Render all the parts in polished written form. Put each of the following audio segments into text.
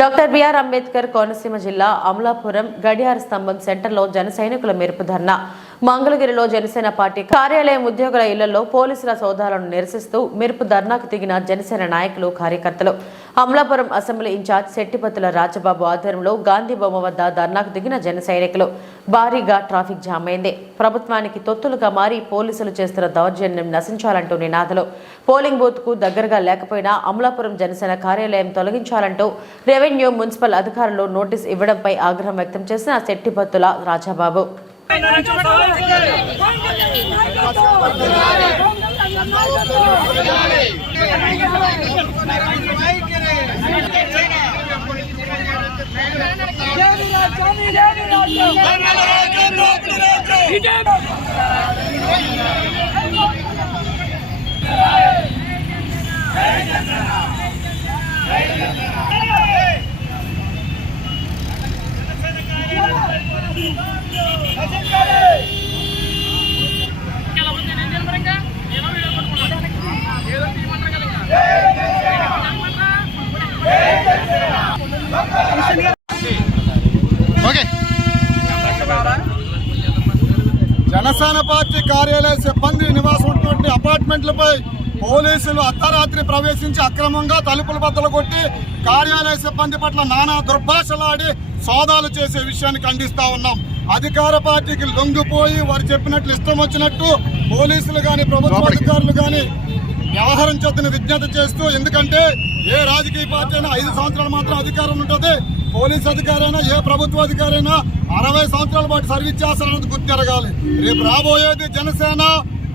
Doctor BR Ambedkar Konaseema జిల్లా అమలాపురం గడియార స్తంభం సెంటర్లో జన సైనికుల మెరుపు ధర్నా. మంగళగిరిలో జనసేన పార్టీ కార్యాలయం ఉద్యోగుల ఇళ్లలో పోలీసుల సోదాలను నిరసిస్తూ మెరుపు ధర్నాకు దిగిన జనసేన నాయకులు కార్యకర్తలు. అమలాపురం అసెంబ్లీ ఇన్ఛార్జ్ శెట్టిపత్తుల రాజబాబు ఆధ్వర్యంలో గాంధీ బొమ్మ వద్ద ధర్నాకు దిగిన జన సైనికులు. భారీగా ట్రాఫిక్ జామ్ అయింది. ప్రభుత్వానికి తొత్తులుగా మారి పోలీసులు చేస్తున్న దౌర్జన్యం నశించాలంటూ నినాదాలు. పోలింగ్ బూత్ కు దగ్గరగా లేకపోయినా అమలాపురం జనసేన కార్యాలయం తొలగించాలంటూ రెవెన్యూ మున్సిపల్ అధికారులు నోటీస్ ఇవ్వడంపై ఆగ్రహం వ్యక్తం చేసిన శెట్టిపత్తుల రాజబాబు. జనసేన పార్టీ కార్యాలయ సిబ్బంది నివాసం ఉన్నటువంటి అపార్ట్మెంట్లపై పోలీసులు అర్ధరాత్రి ప్రవేశించి అక్రమంగా తలుపుల బద్దలు కొట్టి కార్యాలయ సిబ్బంది పట్ల నానా దుర్భాషలాడి సోదాలు చేసే విషయాన్ని ఖండిస్తా ఉన్నాం. అధికార పార్టీకి లొంగిపోయి వారు చెప్పినట్లు ఇష్టం వచ్చినట్టు పోలీసులు కానీ ప్రభుత్వ అధికారులు కానీ వ్యవహరించొద్దని విజ్ఞప్తి చేస్తూ, ఎందుకంటే ఏ రాజకీయ పార్టీ అయినా 5 సంవత్సరాలు మాత్రం అధికారం ఉంటుంది. పోలీస్ అధికారైనా ఏ ప్రభుత్వ అధికారైనా 60 సంవత్సరాల పాటు సర్వీస్ చేస్తారన్నది గుర్తిరగాలి. రేపు రాబోయేది జనసేన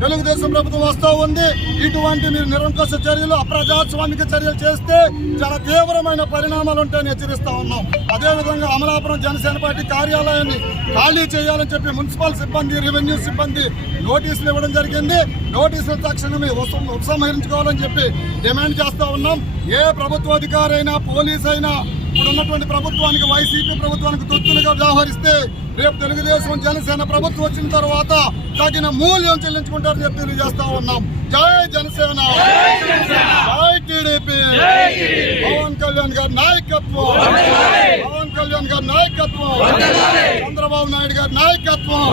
తెలుగుదేశం ప్రభుత్వం వస్తూ ఉంది. ఇటువంటి మీరు నిరంకుశ చర్యలు, అప్రజాస్వామిక చర్యలు చేస్తే చాలా తీవ్రమైన పరిణామాలు ఉంటాయని హెచ్చరిస్తా ఉన్నాం. అదేవిధంగా అమలాపురం జనసేన పార్టీ కార్యాలయాన్ని ఖాళీ చేయాలని చెప్పి మున్సిపల్ సిబ్బంది, రెవెన్యూ సిబ్బంది నోటీసులు ఇవ్వడం జరిగింది. నోటీసులు తక్షణమే ఉపసంహరించుకోవాలని చెప్పి డిమాండ్ చేస్తూ ఉన్నాం. ఏ ప్రభుత్వ అధికారైనా, పోలీస్ అయినా ఇప్పుడు ఉన్నటువంటి ప్రభుత్వానికి, వైసీపీ ప్రభుత్వానికి తొత్తులుగా వ్యవహరిస్తే రేపు తెలుగుదేశం జనసేన ప్రభుత్వం వచ్చిన తర్వాత తగిన మూల్యం చెల్లించుకుంటారని చెప్పి తెలియజేస్తా ఉన్నాం. జై జనసేన, జై టీడీపీ, పవన్ కళ్యాణ్ గారి నాయకత్వం, పవన్ కళ్యాణ్ గారి నాయకత్వం, చంద్రబాబు నాయుడు గారి నాయకత్వం.